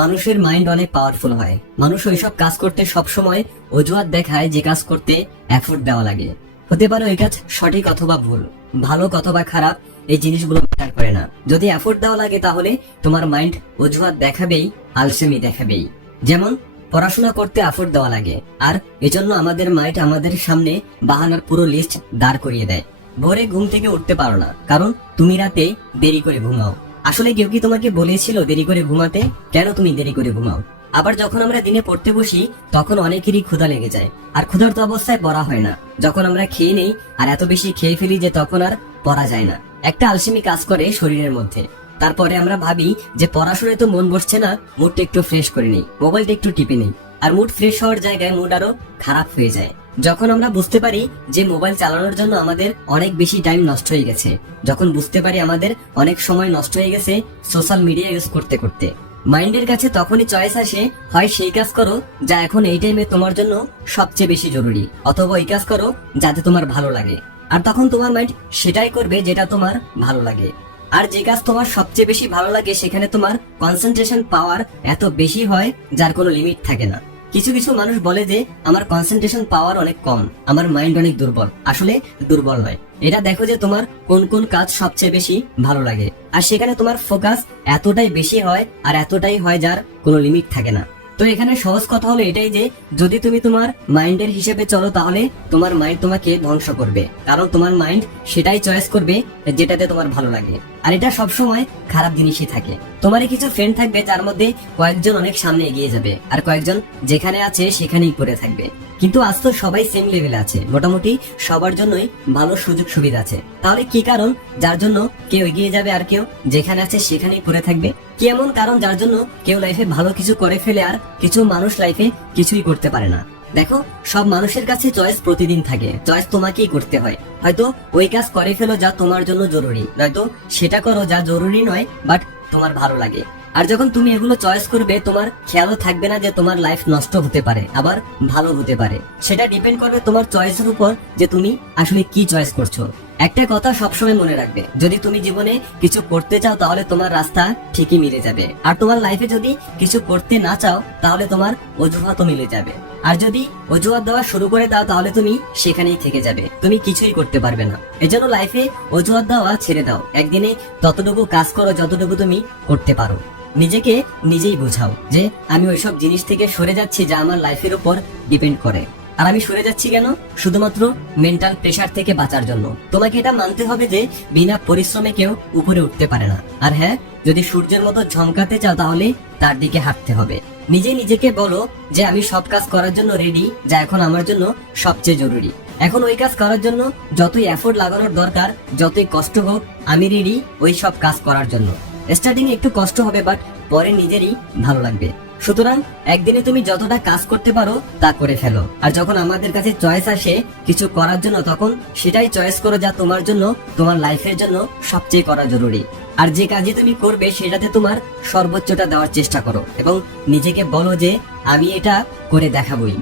মানুষের মাইন্ড অনেক পাওয়ারফুল হয়। মানুষ ওইসব কাজ করতে সবসময় অজুহাত দেখায় যে কাজ করতে এফোর্ট দেওয়া লাগে। হতে পারে ওই কাজ সঠিক অথবা ভুল, ভালো অথবা খারাপ, এই জিনিসগুলো ম্যাটার করে না। যদি এফোর্ট দেওয়া লাগে তাহলে তোমার মাইন্ড অজুহাত দেখাবেই, আলসেমি দেখাবেই। যেমন পড়াশোনা করতে এফোর্ট দেওয়া লাগে, আর এজন্য আমাদের মাইন্ড আমাদের সামনে বাহানার পুরো লিস্ট দাঁড় করিয়ে দেয়। ভোরে ঘুম থেকে উঠতে পারো না কারণ তুমি রাতে দেরি করে ঘুমাও। আসলে কেউ কি তোমাকে বলেছিল দেরি করে ঘুমাতে? কেন তুমি দেরি করে ঘুমাও? আবার যখন আমরা দিনে পড়তে বসি তখন অনেকেরই ক্ষুধা লেগে যায়, আর ক্ষুধার্ত অবস্থায় পড়া হয় না। যখন আমরা খেয়ে নেই আর এত বেশি খেয়ে ফেলি যে তখন আর পড়া যায় না। একটা আলসেমি কাজ করে শরীরের মধ্যে। তারপরে আমরা ভাবি যে পড়াশোনায় তো মন বসছে না, মুডটা একটু ফ্রেশ করে নেই, মোবাইলটা একটু টিপে নেই। আর মুড ফ্রেশ হওয়ার জায়গায় মুড আরো খারাপ হয়ে যায়। যখন আমরা বুঝতে পারি যে মোবাইল চালানোর জন্য আমাদের অনেক বেশি টাইম নষ্ট হয়ে গেছে, যখন বুঝতে পারি আমাদের অনেক সময় নষ্ট হয়ে গেছে সোশ্যাল মিডিয়া ইউজ করতে করতে, মাইন্ডের কাছে তখনই চয়েস আসে, হয় সেই কাজ করো যা এখন এই টাইমে তোমার জন্য সবচেয়ে বেশি জরুরি, অথবা ওই কাজ করো যাতে তোমার ভালো লাগে। আর তখন তোমার মাইন্ড সেটাই করবে যেটা তোমার ভালো লাগে। আর যে কাজ তোমার সবচেয়ে বেশি ভালো লাগে সেখানে তোমার কনসেন্ট্রেশন পাওয়ার এত বেশি হয় যার কোনো লিমিট থাকে না। কিছু কিছু মানুষ বলে যে আমার কনসেন্ট্রেশন পাওয়ার অনেক কম, আমার মাইন্ড অনেক দুর্বল। আসলে দুর্বল নয়, এটা দেখো যে তোমার কোন কোন কাজ সবচেয়ে বেশি ভালো লাগে, আর সেখানে তোমার ফোকাস এতটাই বেশি হয়, আর এতটাই হয় যার কোনো লিমিট থাকে না। তো এখানে সহজ কথা হলো এটাই যে যদি তুমি তোমার মাইন্ডের হিসেবে চলো তাহলে তোমার মাইন্ড তোমাকে ধ্বংস করবে, কারণ তোমার মাইন্ড সেটাই চয়েস করবে যেটাতে তোমার ভালো লাগে। আর এটা সবসময় খারাপ জিনিসই থাকে। তোমারই কিছু ফ্রেন্ড থাকবে যার মধ্যে কয়েকজন অনেক সামনে এগিয়ে যাবে, আর কয়েকজন যেখানে আছে সেখানেই পড়ে থাকবে। কিন্তু আজ তো সবাই সেম লেভেলে আছে, মোটামুটি সবার জন্যই ভালো সুযোগ সুবিধা আছে। তাহলে কি কারণ যার জন্য কেউ এগিয়ে যাবে আর কেউ যেখানে আছে সেখানেই পড়ে থাকবে? কি এমন কারণ যার জন্য কেউ লাইফে ভালো কিছু করে ফেলে আর কিছু মানুষ লাইফে কিছুই করতে পারে না? দেখো, সব মানুষের কাছে চয়েস প্রতিদিন থাকে, চয়েস তোমাকেই করতে হয়। হয়তো ওই কাজ করে ফেলো যা তোমার জন্য জরুরি, নয়তো সেটা করো যা জরুরি নয় বাট তোমার ভালো লাগে। আর যখন তুমি এগুলো চয়েস করবে তোমার খেয়ালও থাকবে না যে তোমার লাইফ নষ্ট হতে পারে আবার ভালো হতে পারে। সেটা ডিপেন্ড করবে তোমার চয়েসের উপর যে তুমি আসলে কি চয়েস করছো। একটা কথা সবসময় মনে রাখবে, যদি তুমি জীবনে কিছু করতে চাও তাহলে তোমার রাস্তা ঠিকই মিলে যাবে, আর তোমার লাইফে যদি কিছু করতে না চাও তাহলে তোমার অজুহাতও মিলে যাবে। আর যদি অজুহাত দেওয়া শুরু করে দাও তাহলে তুমি সেখানেই থেকে যাবে, তুমি কিছুই করতে পারবে না। এজন্য লাইফে অজুহাত দেওয়া ছেড়ে দাও, একদিনে ততটুকু কাজ করো যতটুকু তুমি করতে পারো। নিজেকে নিজেই বোঝাও যে আমি ওইসব জিনিস থেকে সরে যাচ্ছি যা আমার লাইফের উপর ডিপেন্ড করে। আর আমি সরে যাচ্ছি কেন? শুধুমাত্র মেন্টাল প্রেসার থেকে বাঁচার জন্য। তোমাকে এটা মানতে হবে যে বিনা পরিশ্রমে কেউ উপরে উঠতে পারে না। আর হ্যাঁ, যদি সূর্যের মতো ঝমকাতে চাও তাহলে তার দিকে হাঁটতে হবে। নিজে নিজেকে বলো যে আমি সব কাজ করার জন্য রেডি যা এখন আমার জন্য সবচেয়ে জরুরি। এখন ওই কাজ করার জন্য যতই এফোর্ট লাগানোর দরকার, যতই কষ্ট হোক, আমি রেডি ওই সব কাজ করার জন্য। স্টার্টিং একটু কষ্ট হবে বাট পরে নিজেরই ভালো লাগবে। সুতরাং একদিনে তুমি যতটা কাজ করতে পারো তা করে ফেলো। আর যখন আমাদের কাছে চয়েস আসে কিছু করার জন্য তখন সেটাই চয়েস করো যা তোমার জন্য, তোমার লাইফের জন্য সবচেয়ে করা জরুরি। আর যে কাজে তুমি করবে সেটাতে তোমার সর্বোচ্চটা দেওয়ার চেষ্টা করো এবং নিজেকে বলো যে আমি এটা করে দেখাবোই।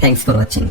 Thanks for watching.